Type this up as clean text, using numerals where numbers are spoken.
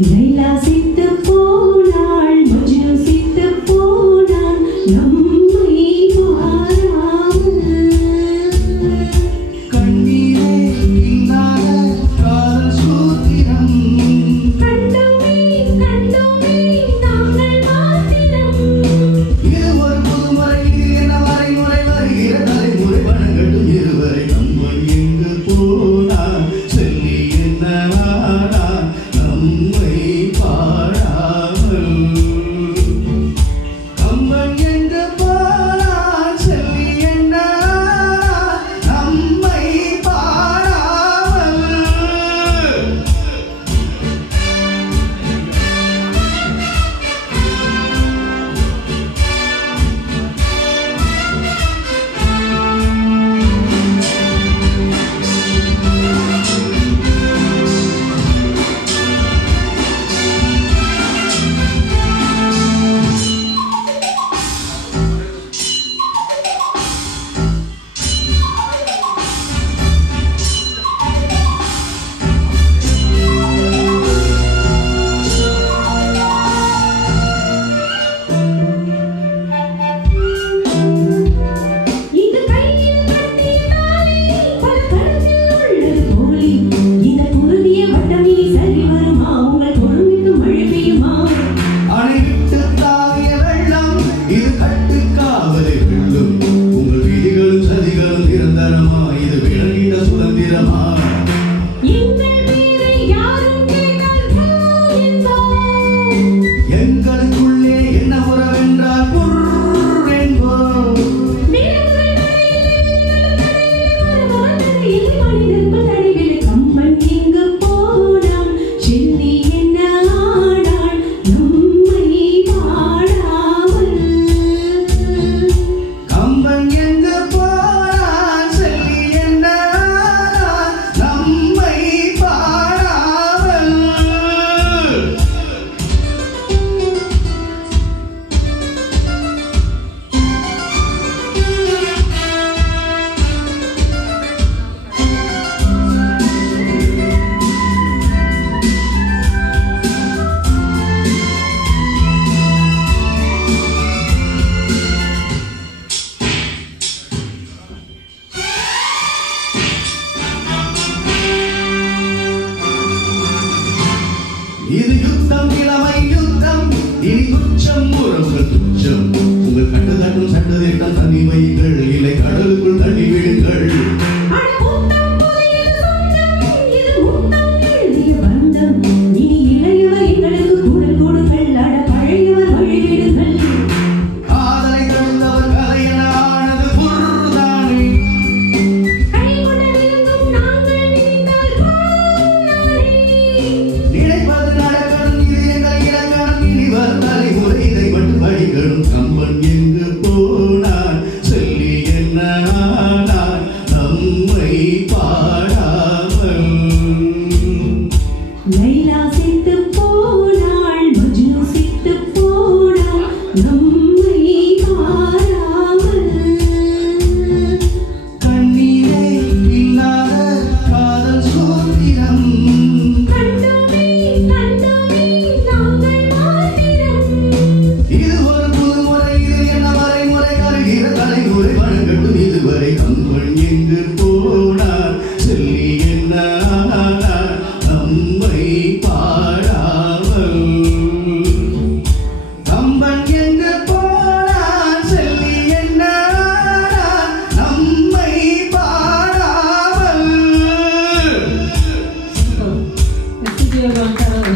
லைலா சித்து போனாள், மஜ்னு சித்து போனான், நம்மை பாராமல். கண்ணீரே இல்லாத காதல் சூத்திரம். கண்டோமே கண்டோமே நாங்கள் மாத்திரம். இது ஒரு புதுமுறை, இது என்ன வரைமுறை, வருகிற தலைமுறை வணங்கட்டும் இருவரை. நம்மன் எங்கு போனார் செல்லி என்ன ஆனார் நம்மை பாடாமல். நம்மன் எங்கு போனார் செல்லி என்ன ஆனார் நம்மை பாடாமல். இந்த கையில் கட்டிய தாலி பல கழுத்தில் உள்ளது போலி. இந்த குருதிய வட்டம் இனி சரி வருமா? உங்கள் பொறுமைக்கு மழை பெய்யுமா? அணை விட்டு தாவிய வெள்ளம் இது கட்டுக்காவலை வெல்லும். உங்கள் விதிகளும் சதிகளும் நிரந்தரமா? இது விளங்கிட சுதந்திரமா? எங்கள் பேரை யாரும் கேட்டால் பூ என்போம். எங்களுக்குள்ளே என்ன உறவென்றால் புர் என்போம். விலங்குகள் தடையிலே மனிதர்கள் தடைவில்லை. கம்பன் எங்கு போனான் செல்லி என்ன ஆனாள் நம்மை பாடாமல். கம்பன் எங்கு போனான் செல்லி என்ன ஆனான் நம்மை பாடாமல். இது யுத்தம், இளமை யுத்தம், இனி குற்றம் உறவுகள் துச்சம். உங்கள் கண்டு தட்டும் சட்டத்திட்டம் தண்ணி வையுங்கள், இல்லை கடலுக்குள் தள்ளி விடுங்கள். அட கூட்டம் புதியது சொந்தம், இது முத்தம் எழுதிய பந்தம். இனி இளையவர் எங்களுக்கு குரல் கொடுங்கள், அட பழையவர் வழிவிடுங்கள். காதலை தழுந்தவர் கதையென ஆனது புர்தானே. கைகொண்ட விருந்தும் நாங்கள் விரிந்தால் பொன்னானே. நினைப்பது நடக்கணும், இது எங்கள் இலக்கணம். இனி வரும் தலைமுறை இதை மட்டும் படிக்கணும். கம்பன் எங்கு போனார் சொல்லி என்ன ஆனார் நம்மை பாடாமல். லைலா சித்து போனாள், மஜ்னு சித்து போனான், நம்மை பாராமல். கண்ணீரே இல்லாத காதல் சூத்திரம். கண்டோமே கண்டோமே நாங்கள் மாத்திரம். இது ஒரு புதுமுறை, இது என்ன வரைமுறை, வருகிற தலைமுறை வணங்கட்டும் இதுவரை. கம்பன் எங்கு போனார் சொல்லி என்ன ஆனார் நம்மை பாடாமல். கம்பன் எங்கு போனார் சொல்லி என்ன ஆனார் நம்மை பாடாமல். Estudio Gonzalo.